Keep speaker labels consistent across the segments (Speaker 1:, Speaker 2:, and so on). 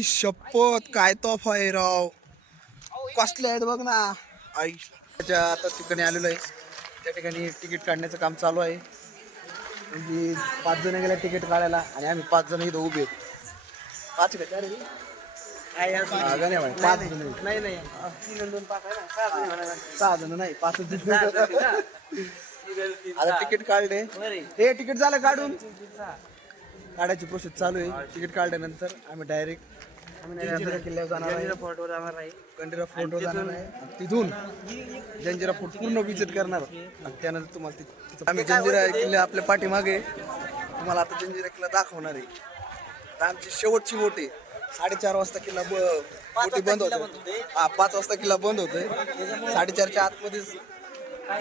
Speaker 1: आई शपथ. काय तोफ आहे राव? कसले आहेत बघ ना. आई त्याच्या आता ठिकाणी आलेलो आहे. त्या ठिकाणी तिकीट काढण्याचं काम चालू आहे. म्हणजे पाच जण गेल्या तिकीट काढायला आणि आम्ही पाच जण इथं उभे आहेत. पाच.
Speaker 2: नाही नाही. सहा जण
Speaker 1: नाही पाच. आता तिकीट काढले. हे तिकीट झालं काढून. काढायची प्रोसेस चालू आहे. तिकीट काढल्यानंतर आम्ही डायरेक्ट जंजिरा किल्ल्यावर जाणार आहे.
Speaker 2: जंजिरा फोर्टवर जाणार आहे.
Speaker 1: कंटिरा फोटो जाणार आहे. आणि तिथून जंजिरा फोर्ट पूर्ण विजिट करणार. आणि त्यानंतर तुम्हाला तिथं- आम्ही जंजिरा किल्ला आपल्या पाठीमागे तुम्हाला आता जंजिरा किल्ला दाखवणार आहे. तर आमची शेवटची बोट आहे. साडेचार वाजता किल्ला बोटी बंद होते. हा पाच वाजता किल्ला बंद होतोय साडेचारच्या आतमध्येच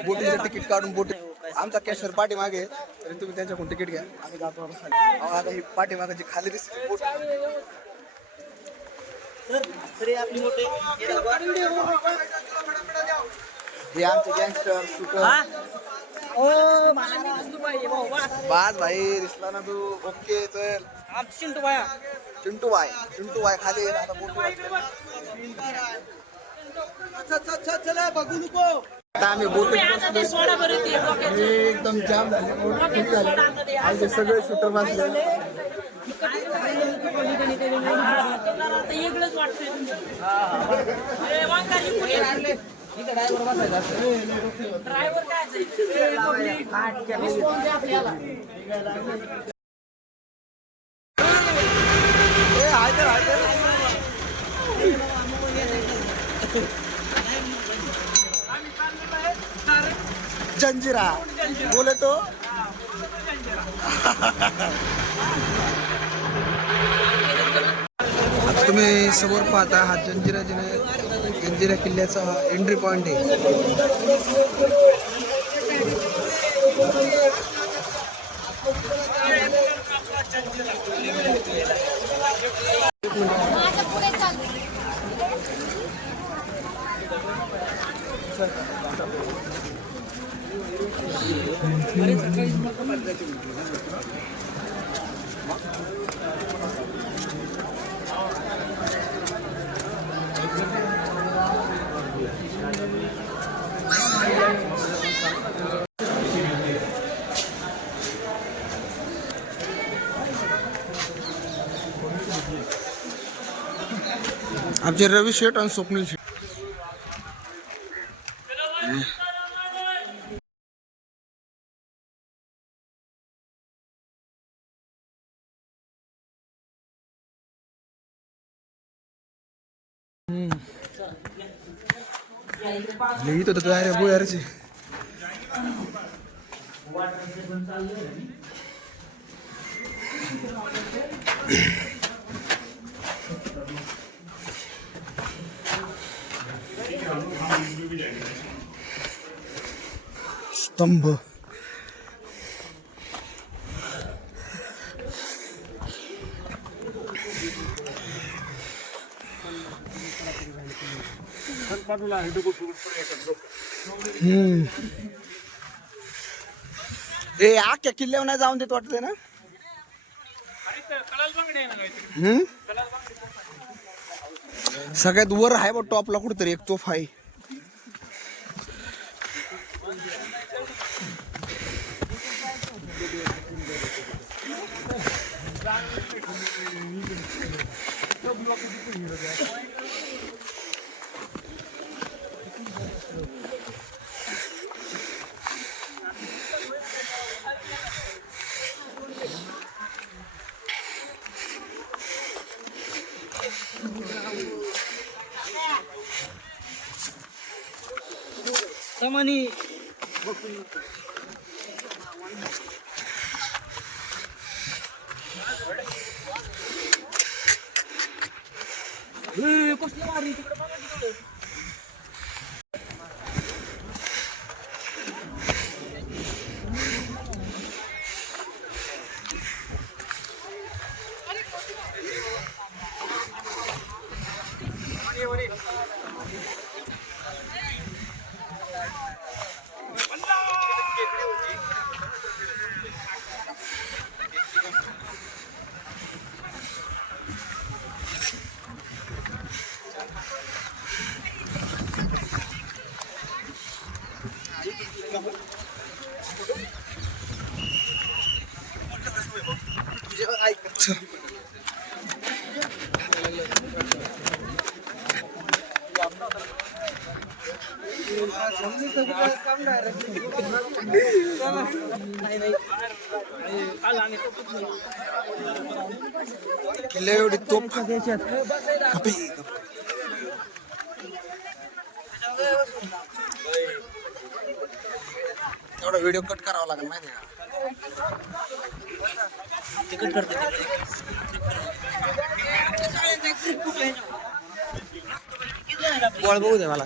Speaker 1: बोटीचं तिकीट काढून बोटी आमचा कॅशर पाठीमागे. तरी तुम्ही त्यांच्याकडून तिकीट घ्या. आम्ही जातो आता ही पाठीमागाची खाली दिसते बोट
Speaker 2: सर तरी आपली मोठे
Speaker 1: हे आमचे गँगस्टर शूटर भाई दिसला ना तू. ओके चल.
Speaker 2: चिंटू बाया
Speaker 1: चिंटू बाय चिंटू बाय खाली ये ना, आता बोट
Speaker 2: बघू नको.
Speaker 1: आता आम्ही. हे एकदम जाम झाले बोट सगळे शूटर
Speaker 3: आता वेगळंच वाटतंय
Speaker 2: ड्रायव्हर बसायचा.
Speaker 3: ड्रायव्हर काय
Speaker 1: तर जंजिरा बोले तो तुम्ही समोर पाहता हा जंजिरा जिने जंजिरा किल्ल्याचा हा एंट्री पॉइंट आहे. आमचे रवी शेठ आणि स्वप्नील शेठ. लिहित होतं तू अरे बुयारचे स्तंभ हम्म. ए आख्या किल्ल्यावर नाही जाऊन देत वाटते ना हम्म? सगळ्यात वर आहे बघ टॉपला कुठतरी एक तोफ आहे
Speaker 2: समनी ए, कसलं भारी तिकडे बघा तिकडे.
Speaker 1: किल्ले एवढी तोप. कपी. एवढा व्हिडिओ कट करावा लागेल माहिती का?
Speaker 2: बॉल बघू दे मला.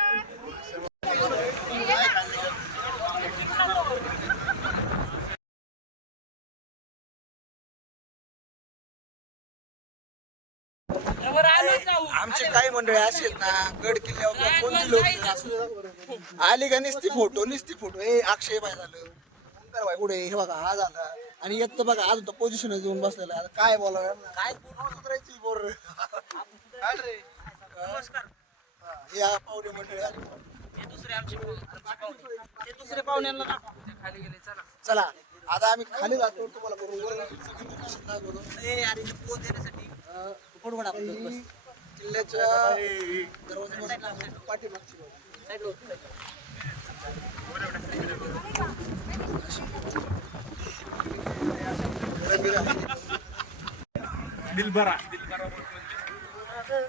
Speaker 1: काही मंडळी अशी आहेत ना गड किल्ल्यावर कोणती लोक आली का निसती फोटो निसती फोटो. हे अक्षय बाय झालं ओंकार बाय पुढे हे बघा हा झाला. आणि येत तर बघा अजून तो पोझिशन येऊन बसलेला. आता काय बोलावं काय सुधारायची बोर हा, या पाहुणे मंडळी आली.
Speaker 3: हे दुसरे पाहुण्यांना खाली गेले चला.
Speaker 1: चला आता आम्ही खाली जातो तुम्हाला बरोबर. ही किल्ल्याच्या पाठीमागची.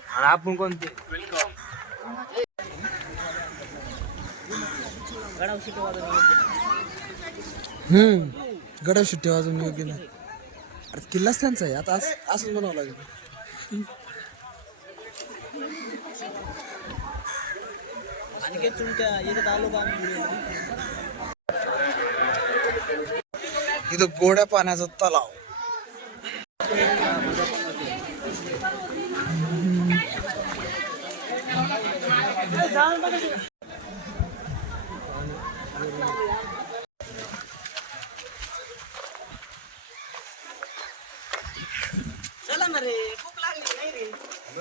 Speaker 2: आणि आपण कोणते? गडाव
Speaker 1: हम्म. गडा सुट्टी वाजून योग्य नाही. अरे किल्लाच त्यांचा आहे. आता असं असंच म्हणावं लागेल.
Speaker 2: आणि काय तुमच्या याच्यात आलो का आम्ही?
Speaker 1: इथं गोड्या पाण्याचा तलाव
Speaker 2: चला ना रे भूक लागली नाही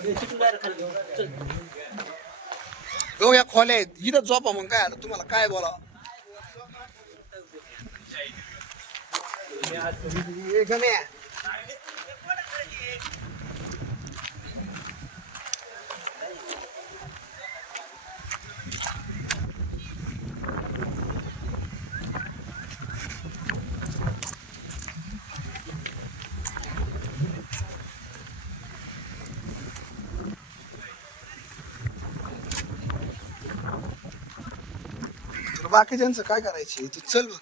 Speaker 2: रे तिथून बाहेर खाली घेऊन चल
Speaker 1: हो या खोल्या आहेत इथं झोपा मग काय आता तुम्हाला काय बोला बाकी बाकीच्यांचं काय करायची तू चल बघ.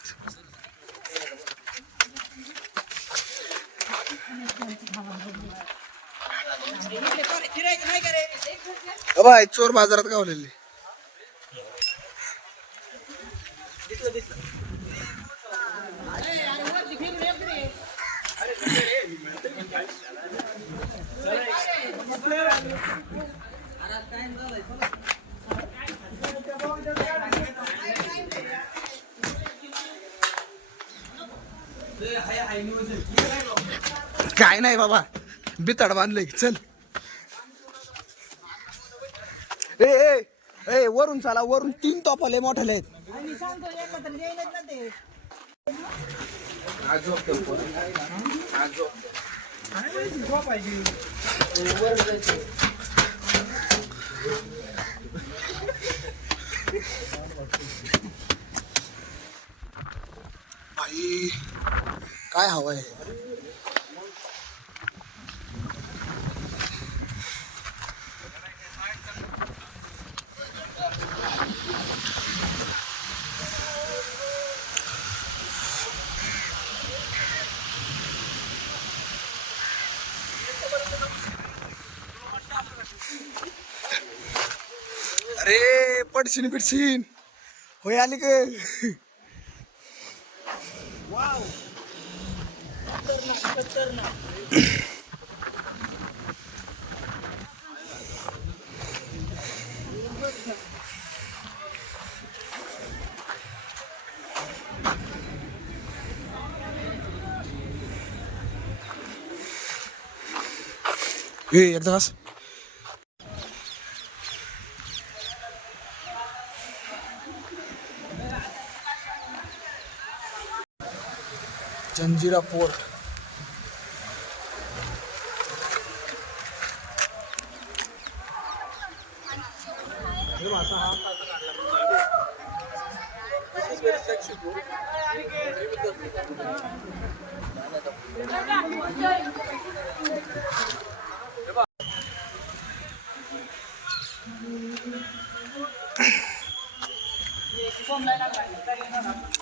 Speaker 1: अ बाय चोर बाजारात गावलेले. काय नाही बाबा. बिताड बांधलंय. चल. ए ए ए वरून चला वरून तीन तोफाले मोठाले आहेत. आई काय हवंय अरे पडशीन पिडशीन होय आली का ए एकदा बस जंजिरा पोर्ट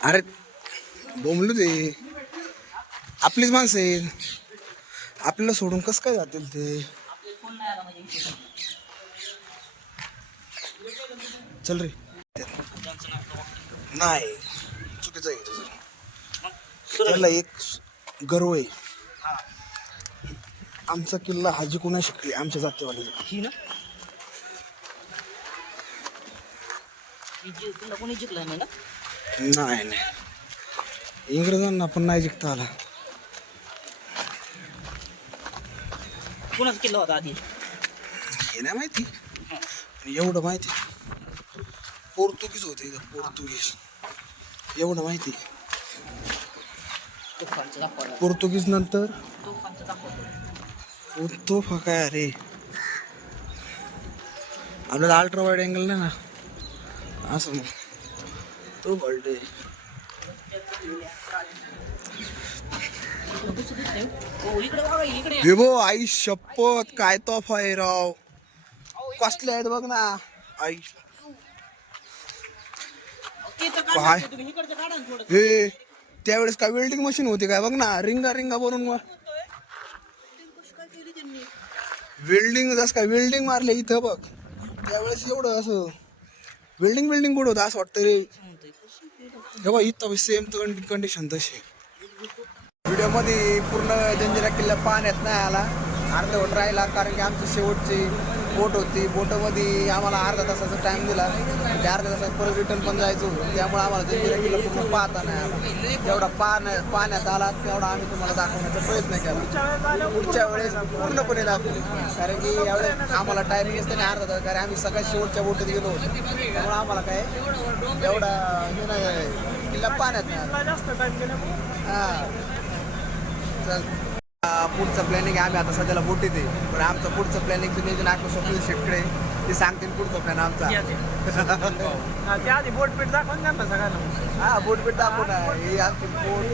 Speaker 1: अरे बोंबलू दे. आपलीच माणसं आहेत. आपल्याला सोडून कसं काय जातील ते? चल रे. नाही. चुकीचं आहे तुझं. त्याला एक गर्व आहे. आमचा किल्ला हाजी कोणा शिकली आमच्या जातीवाली
Speaker 2: कोणी जिंकला नाही ना?
Speaker 1: नाही नाही. इंग्रजांना पण नाही जिंकता आला.
Speaker 2: कुणाच किल्ला होता आधी?
Speaker 1: हे नाही माहिती. पण एवढं माहिती पोर्तुगीज होते इथं पोर्तुगीज. एवढं माहिती
Speaker 2: तुफानचं
Speaker 1: पोर्तुगीज नंतर?
Speaker 2: तुफानचं दाखवा
Speaker 1: ओ, तो काय अरे आपल्याला अल्ट्रा वाईड अँगल नाही ना? असं. तो बर्डे
Speaker 2: हे भो
Speaker 1: विभो आई शपथ काय तोफ आहे राव. कसले आहेत बघ ना. आई. काय? हे त्यावेळेस काय वेल्डिंग मशीन होती काय बघ ना. रिंगा रिंगा बनून वेल्डिंग जसं काय वेल्डिंग मारले इथं बघ. त्यावेळेस एवढं असं वेल्डिंग वेल्डिंग कुठं होतं असं वाटतं रे. हे बघ इथं सेम कंडिशन तशी. व्हिडिओमध्ये पूर्ण जंजिरा किल्ला पाण्यात नाही आला. अर्धवट राहिला कारण की आमची शेवटची बोट होती. बोटमध्ये आम्हाला अर्धा तासाचा टाइम दिला. त्या अर्ध्या तासात परत रिटर्न पण जायचं होतं. त्यामुळे आम्हाला जंजिरा किल्ला पूर्ण पाहता नाही आला. जेवढा पाण्या पाण्यात आला तेवढा आम्ही तुम्हाला दाखवण्याचा प्रयत्न केला. पुढच्या वेळेस पूर्णपणे दाखवू. कारण की यावेळेस आम्हाला टायमिंग असते नाही अर्धा तास. कारण आम्ही सगळ्यात शेवटच्या बोटीत गेलो होतो. त्यामुळे आम्हाला काय एवढा हे नाही किल्ला पाण्यात नाही
Speaker 3: जास्त टाइम
Speaker 1: हा. पुढचं प्लॅनिंग आम्ही आता सध्याला बोटीत आहे. पण आमचं पुढचं प्लॅनिंगचं नियोजन आखो स्वप्नील शेटकडे ते सांगतील पुढचं प्लॅन आमचा.
Speaker 3: ते आधी बोट पीठ दाखवून द्या ना सगळ्यांना.
Speaker 1: हा बोट बीट दाखव ना ही आमची बोट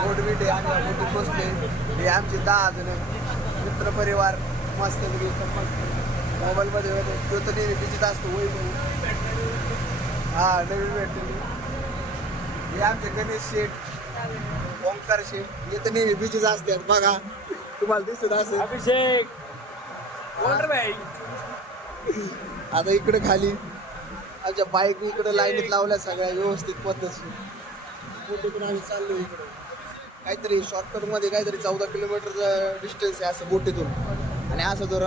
Speaker 1: बोट बीट आहे. आम्ही बोटीत बसले हे आमचे दहा जण मित्र परिवार मस्त मोबाईलमध्ये तो तर नेहमी बिजीत असतो वय हा नवीन भेटले हे आमचे गणेश शेठ. ओंकार शेठ तर नेहमी बिजीच असतात बघा. तुम्हाला दिसत असेल.
Speaker 3: अभिषेक. कोण रे भाई.
Speaker 1: आता इकडे खाली. आमच्या बाईक इकडे लाईनीत लावल्या सगळ्या व्यवस्थित पद्धतशीर आम्ही चाललो इकडे. काहीतरी शॉर्टकटमध्ये काहीतरी चौदा किलोमीटरचं डिस्टन्स आहे असं बोटीतून. आणि असं जर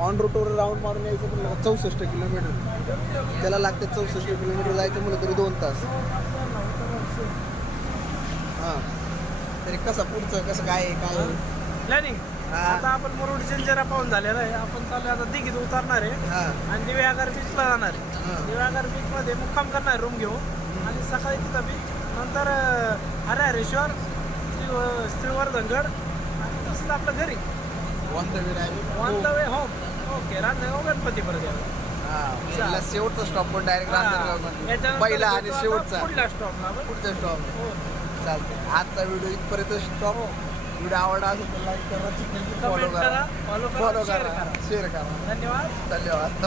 Speaker 1: ऑन रूटवर राऊंड मारून यायचं म्हणलं चौसष्ट किलोमीटर त्याला लागते चौसष्ट किलोमीटर जायचं म्हणलं तरी दोन तास. हां. तरी कसं पुढचं कसं काय आहे, काय आहे?
Speaker 3: प्लॅनिंग
Speaker 1: हा.
Speaker 3: आता आपण मुरुड जंजिरा पाहून झालेला आहे. आपण चालू आता दिघीत उतरणार आहे.
Speaker 1: हां.
Speaker 3: आणि दिव्यागर बीचला जाणार आहे.
Speaker 1: हां.
Speaker 3: दिव्यागर बीच मध्ये मुक्काम करणार रूम घेऊन. आणि सकाळी तिथं बीच नंतर अं, हरिहरेश्वर श्री- श्रीवर्धनगड आणि तसंच आपलं घरी.
Speaker 1: On the way
Speaker 3: on the way home okay Ranjangaon Ganpati परत यावं
Speaker 1: हा शेवटचा स्टॉप पण डायरेक्ट
Speaker 3: याच्यानंतर
Speaker 1: पहिला आणि शेवटचा.
Speaker 3: पुढल्या स्टॉपला आपण.
Speaker 1: पुढचा स्टॉप
Speaker 3: हो.
Speaker 1: चालते आजचा व्हिडिओ इथपर्यंत स्टॉप व्हिडिओ आवडला असेल तर लाईक करा फॉलो करा. फॉलो
Speaker 3: करा.
Speaker 1: शेअर करा.
Speaker 3: धन्यवाद.
Speaker 1: धन्यवाद.